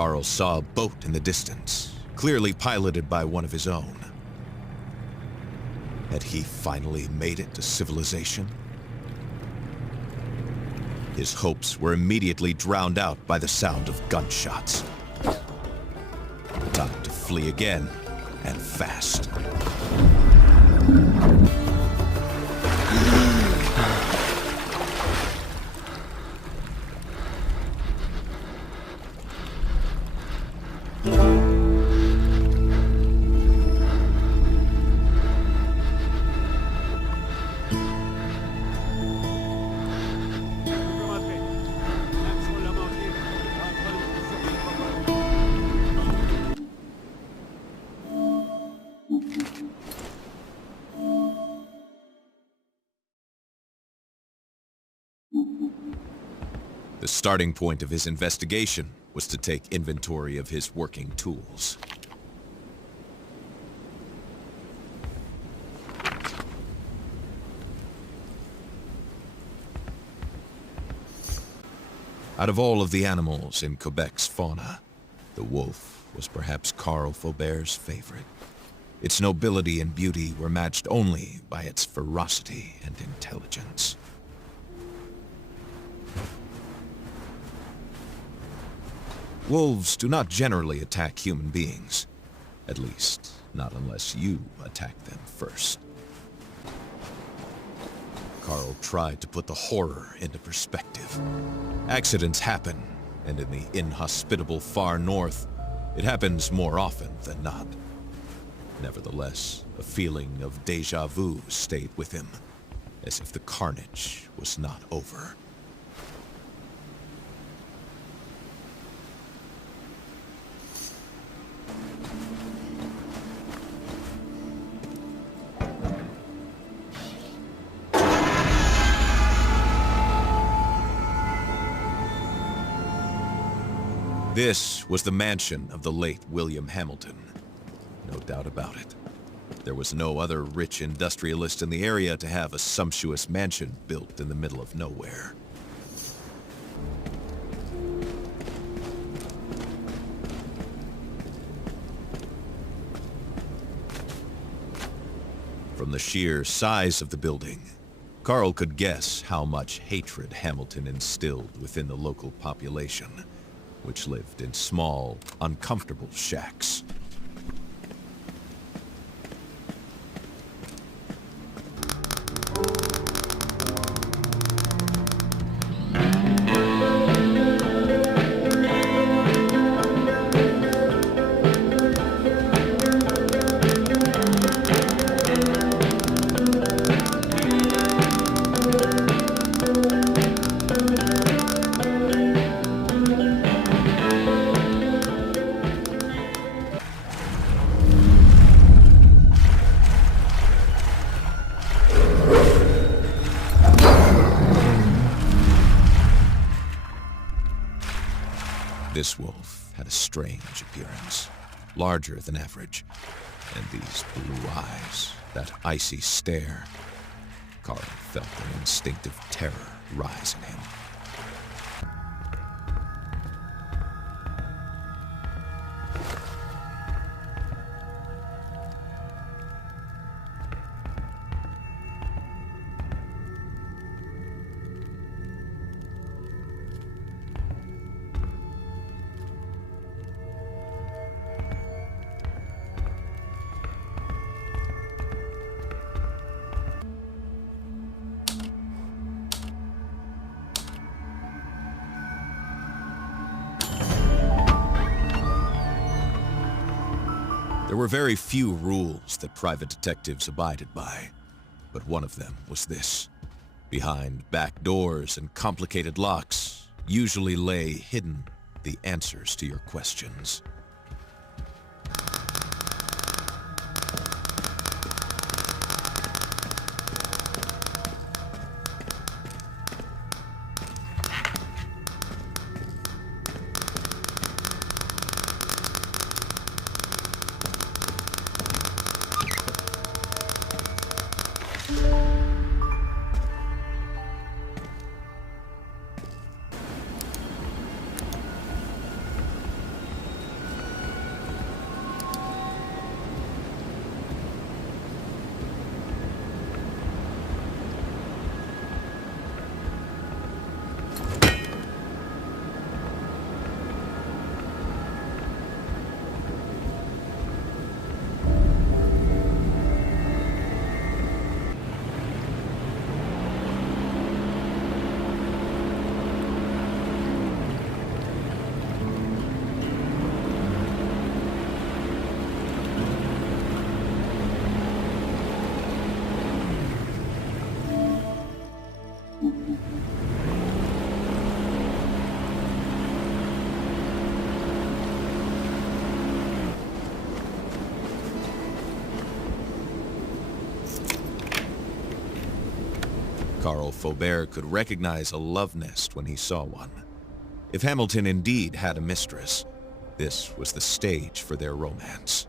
Carl saw a boat in the distance, clearly piloted by one of his own. Had he finally made it to civilization? His hopes were immediately drowned out by the sound of gunshots. Time to flee again, and fast. The starting point of his investigation was to take inventory of his working tools. Out of all of the animals in Quebec's fauna, the wolf was perhaps Carl Faubert's favorite. Its nobility and beauty were matched only by its ferocity and intelligence. Wolves do not generally attack human beings. At least, not unless you attack them first. Carl tried to put the horror into perspective. Accidents happen, and in the inhospitable far north, it happens more often than not. Nevertheless, a feeling of déjà vu stayed with him, as if the carnage was not over. This was the mansion of the late William Hamilton. No doubt about it. There was no other rich industrialist in the area to have a sumptuous mansion built in the middle of nowhere. From the sheer size of the building, Carl could guess how much hatred Hamilton instilled within the local population, which lived in small, uncomfortable shacks. This wolf had a strange appearance, larger than average, and these blue eyes, that icy stare. Carl felt an instinctive terror rise in him. There were very few rules that private detectives abided by, but one of them was this. Behind back doors and complicated locks usually lay hidden the answers to your questions. Carl Faubert could recognize a love nest when he saw one. If Hamilton indeed had a mistress, this was the stage for their romance.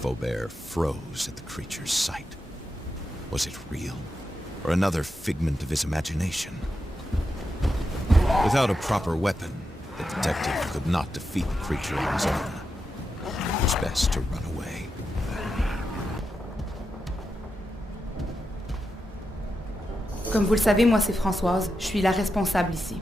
Faubert froze at the creature's sight. Was it real, or another figment of his imagination? Without a proper weapon, the detective could not defeat the creature on his own. It was best to run away. Comme vous le savez, moi c'est Françoise. Je suis la responsable ici.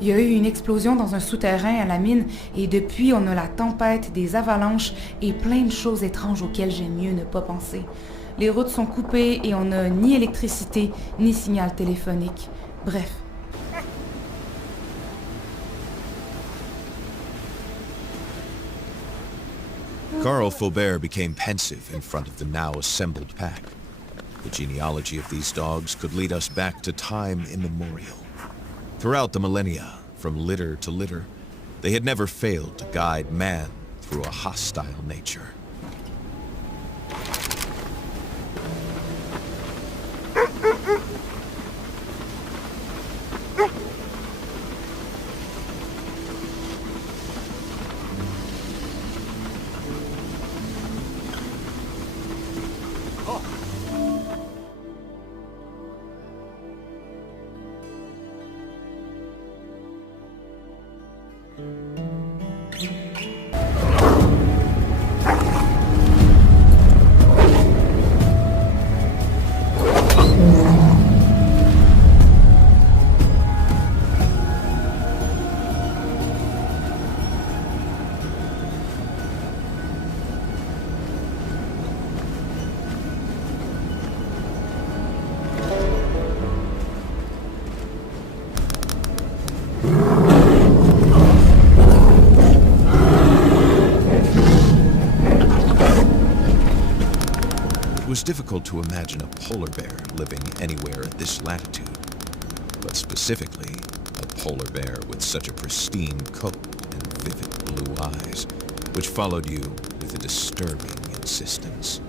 Il y a eu une explosion dans un souterrain à la mine et depuis, on a la tempête, des avalanches et plein de choses étranges auxquelles j'aime mieux ne pas penser. Les routes sont coupées et on n'a ni électricité ni signal téléphonique. Bref. Carl Faubert became pensive in front of the now assembled pack. The genealogy of these dogs could lead us back to time immemorial. Throughout the millennia, from litter to litter, they had never failed to guide man through a hostile nature. It was difficult to imagine a polar bear living anywhere at this latitude, but specifically a polar bear with such a pristine coat and vivid blue eyes, which followed you with a disturbing insistence.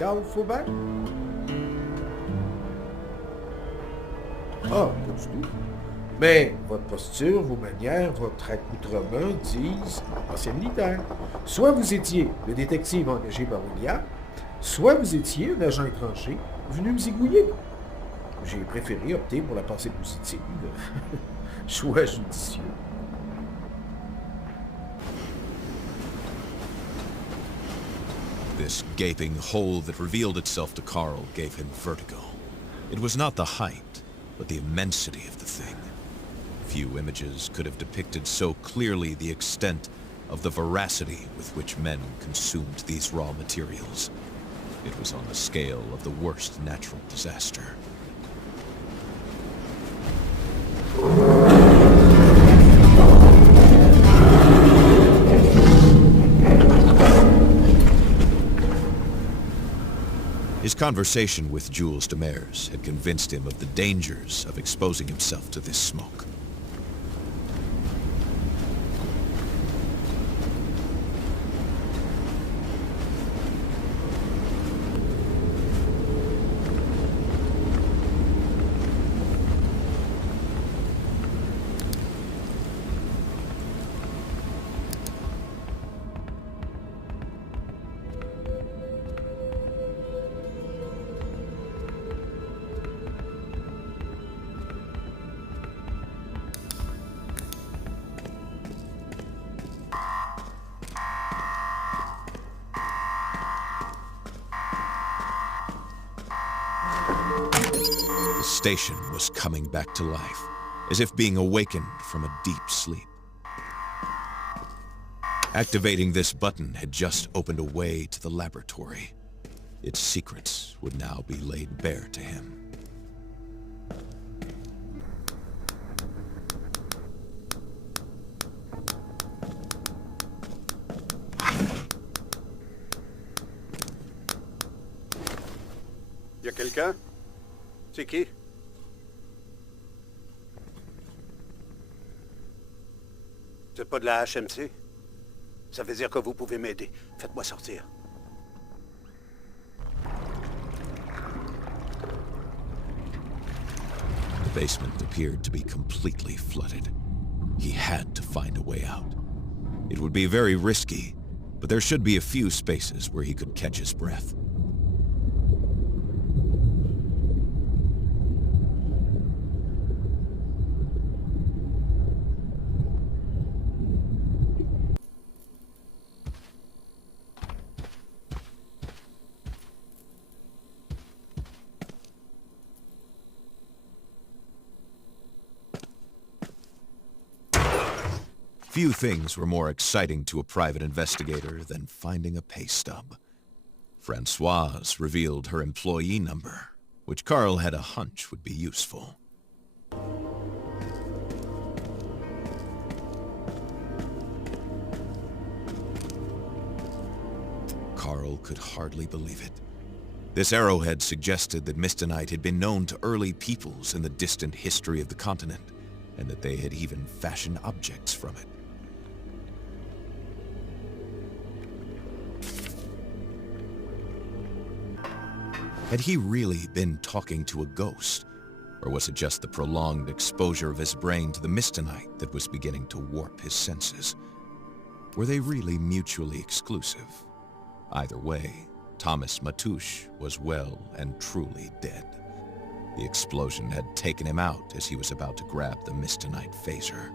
Carl Faubert? Ah, pas du tout. Mais votre posture, vos manières, votre accoutrement disent ancien militaire. Soit vous étiez le détective engagé par William, soit vous étiez un agent étranger venu me zigouiller. J'ai préféré opter pour la pensée positive. Choix judicieux. This gaping hole that revealed itself to Carl gave him vertigo. It was not the height, but the immensity of the thing. Few images could have depicted so clearly the extent of the voracity with which men consumed these raw materials. It was on the scale of the worst natural disaster. His conversation with Jules Demers had convinced him of the dangers of exposing himself to this smoke. station was coming back to life, as if being awakened from a deep sleep. Activating this button had just opened a way to the laboratory. Its secrets would now be laid bare to him. Y a quelqu'un? C'est qui? C'est pas de la HMC? Ça veut dire que vous pouvez m'aider. Faites-moi sortir. The basement appeared to be completely flooded. He had to find a way out. It would be very risky, but there should be a few spaces where he could catch his breath. Few things were more exciting to a private investigator than finding a pay stub. Francoise revealed her employee number, which Carl had a hunch would be useful. Carl could hardly believe it. This arrowhead suggested that Mistonite had been known to early peoples in the distant history of the continent, and that they had even fashioned objects from it. Had he really been talking to a ghost? Or was it just the prolonged exposure of his brain to the Mistonite that was beginning to warp his senses? Were they really mutually exclusive? Either way, Thomas Matouche was well and truly dead. The explosion had taken him out as he was about to grab the Mistonite phaser.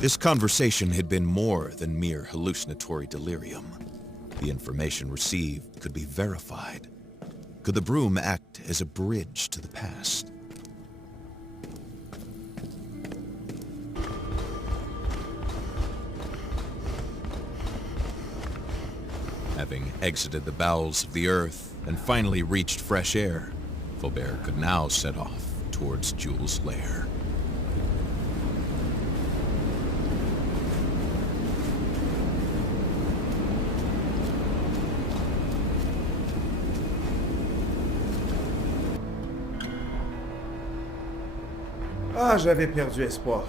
This conversation had been more than mere hallucinatory delirium. The information received could be verified. Could the Brume act as a bridge to the past? Having exited the bowels of the earth and finally reached fresh air, Faubert could now set off towards Jules' lair. Ah, j'avais perdu espoir.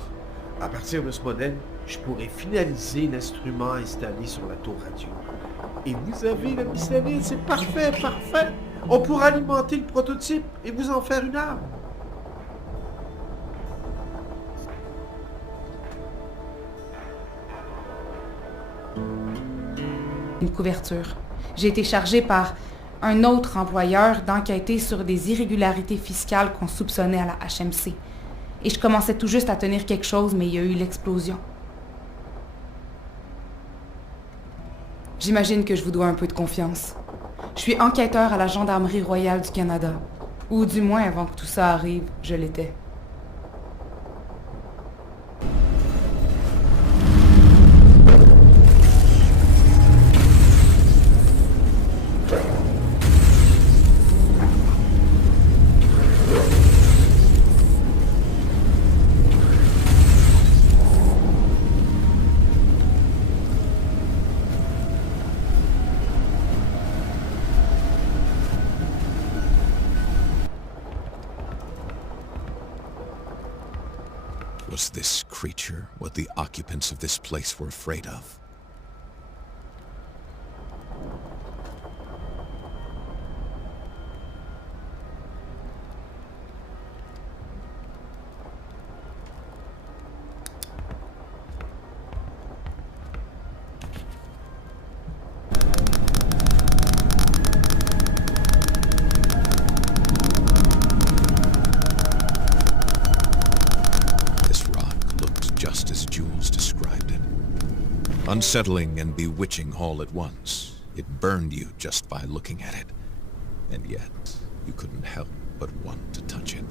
À partir de ce modèle, je pourrais finaliser l'instrument installé sur la tour radio. Et vous avez le pistolet, c'est parfait, parfait. On pourra alimenter le prototype et vous en faire une arme. Une couverture. J'ai été chargée par un autre employeur d'enquêter sur des irrégularités fiscales qu'on soupçonnait à la HMC. Et je commençais tout juste à tenir quelque chose, mais il y a eu l'explosion. J'imagine que je vous dois un peu de confiance. Je suis enquêteur à la Gendarmerie royale du Canada. Ou du moins, avant que tout ça arrive, je l'étais. Was this creature what the occupants of this place were afraid of? Unsettling and bewitching all at once. It burned you just by looking at it. And yet, you couldn't help but want to touch it.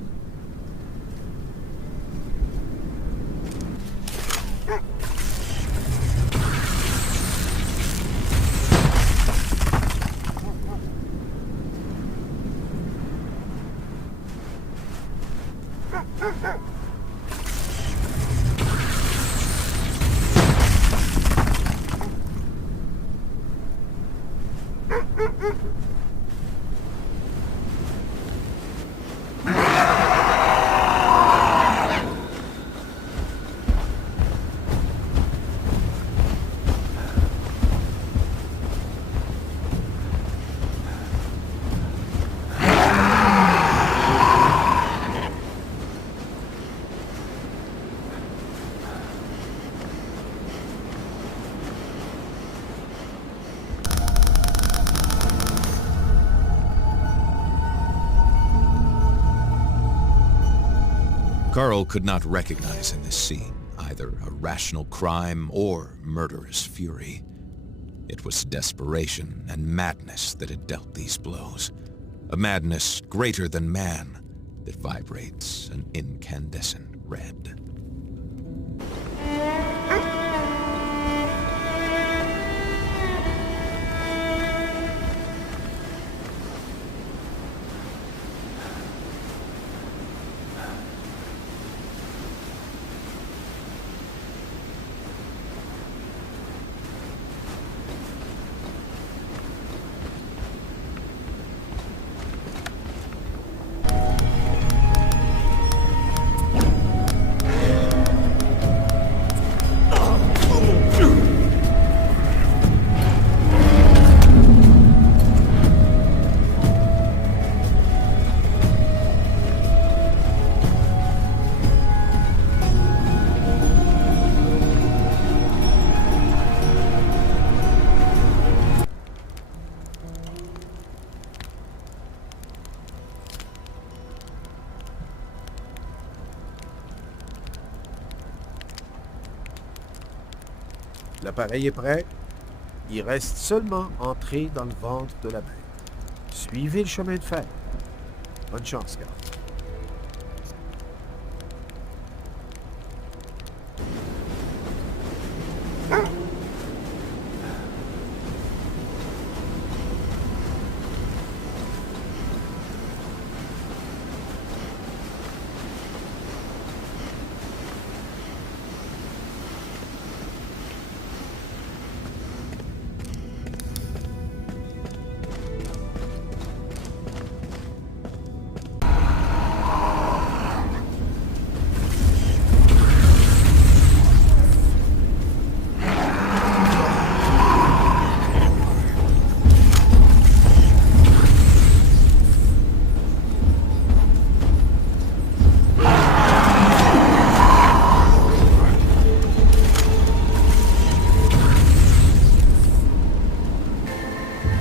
Carl could not recognize in this scene either a rational crime or murderous fury. It was desperation and madness that had dealt these blows. A madness greater than man that vibrates an incandescent red. L'appareil est prêt. Il reste seulement entrer dans le ventre de la bête. Suivez le chemin de fer. Bonne chance, Carl.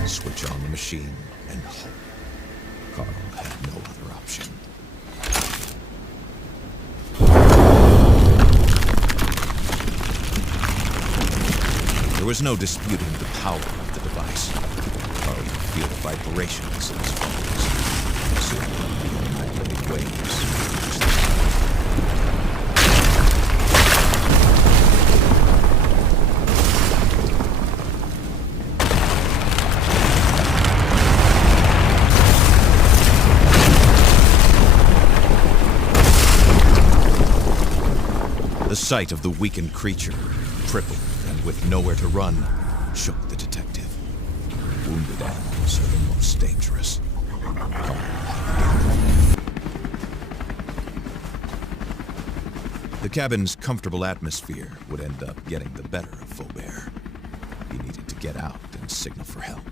Switch on the machine and hope. Carl had no other option. There was no disputing the power of the device. Carl could feel the vibrations in his fingers. Soon, the magnetic waves reached the The sight of the weakened creature, crippled and with nowhere to run, shook the detective. Wounded animals are the most dangerous. The cabin's comfortable atmosphere would end up getting the better of Faubert. He needed to get out and signal for help.